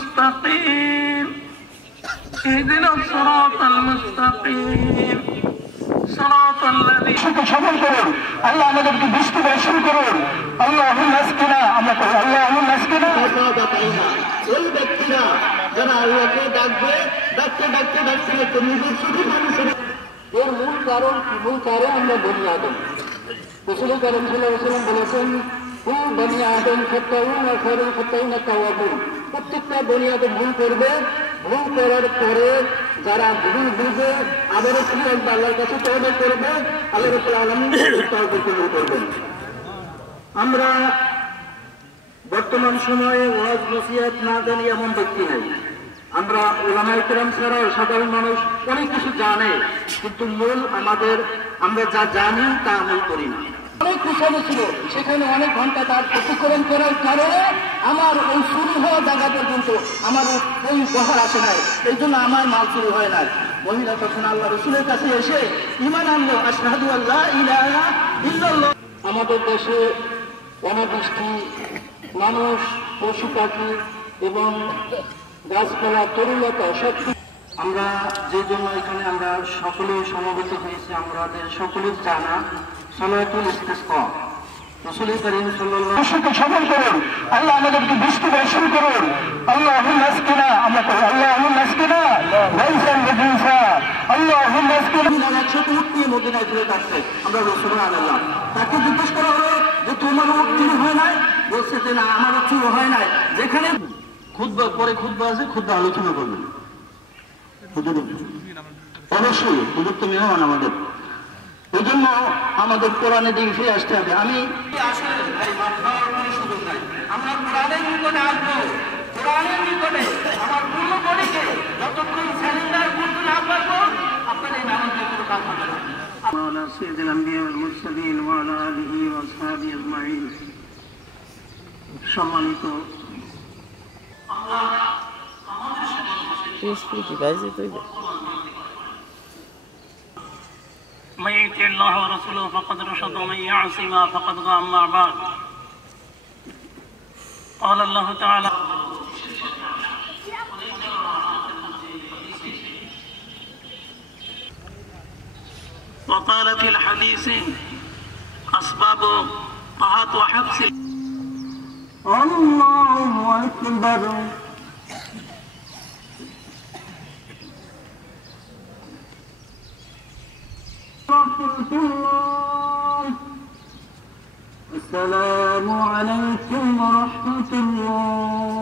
المستقيم اهدنا الصراط المستقيم صراط الذين সফল করুন আল্লাহ আমাদেরকে বৃষ্টি বর্ষণ করুন আল্লাহুম্মা আসকিনা আমরা করি আল্লাহুম্মা আসকিনা ওই ব্যক্তিরা যারা আল্লাহকে ডাকবে ডাকতে ডাকতে ডাকতে ডাকতে নিজের শুধু মানুষের এর মূল কারণ আমরা বনি আদম রাসূল কারীম সাল্লাল্লাহু আলাইহি ওয়াসাল্লাম বলেছেন বনি আদম খাত্তাউন ওয়া খায়রুল খাত্তাইন তাওয়াবুন প্রত্যেকটা বনি আদম ভুল করবে ভুল করার পরে যারা ভুল বুঝবে আবারও ফিরে আসবে আল্লাহর কাছে তওবা করবে আল্লাহ রাব্বুল আলামিন তওবা কবুল করবেন। আমরা বর্তমান সময়ে ওয়াজ নসিহত না জানি এমন ব্যক্তি নাই। আমরা উলামায়ে কেরাম ছাড়াও সাধারণ মানুষ অনেক কিছু জানে, কিন্তু মূল আমরা যা জানি তা আমল করি না। অনেক কুশল ছিল, সেখানে অনেক ঘন্টা তার অতিক্রম করার কারণে আমার ওই শুরু হওয়া জায়গা পর্যন্ত আমার ওই বহার আসে নাই, এই জন্য আমার মাল শুরু হয় নাই। মহিলা তখন আল্লাহ রাসূলের কাছে এসে ঈমান আনলো, আশহাদু আল্লা ইলাহা ইল্লাল্লাহ। আমাদের দেশে অনাবৃষ্টি, মানুষ, পশু পাখি এবং গাছপালা, তরুলতা সব আমরা যে জন্য এখানে আমরা সকলে সমবেত হয়েছি, আমাদের সকলের জানা সালাতুল ইস্তিসকা। রাসূল কারীম সাল্লাল্লাহু আলাইহি ওয়াসাল্লাম সফল করুন আল্লাহ আমাদেরকে বৃষ্টি বর্ষণ করুন আল্লাহুম্মা আসকিনা আমরা করি আল্লাহুম্মা আসকিনা লাইসা বিদিনসা আল্লাহুম্মা আসকিনা। একসাথে উঠে মদিনায় ফিরে আসছে, আমরা রাসূলুল্লাহ আল্লাহ তাকে জিজ্ঞেস করা হলো যে তোমার উত্তীর্ণ হয় নাই? বলছে যে না, আমার উত্তীর্ণ হয় নাই। যেখানে খুতবা পরে খুতবা আছে, খুতবা আলোচনা করবেন অবশ্যই, হুজুর তো মেহমান আমাদের, এই জন্য আমাদের কোরআনের দিকে ফিরে আসতে হবে। আমি আমরা কোরআনের নিকটে আসবো, কোরআনের নিকটে আমার পূর্ণ বডিকে যতক্ষণ স্যালেন্ডার করতে না পারবো আপনার এই নামাজের কোনো কাজ হবে না। على سيد الأنبياء والمرسلين وعلى آله وأصحابه أجمعين। সম্মানিত من يطع الله ورسوله فقد رشد ومن يعصما فقد غوى. أما بعد، قال الله تعالى وقال في الحديث أسباب قهط وحبس. الله أكبر. السلام عليكم ورحمة الله.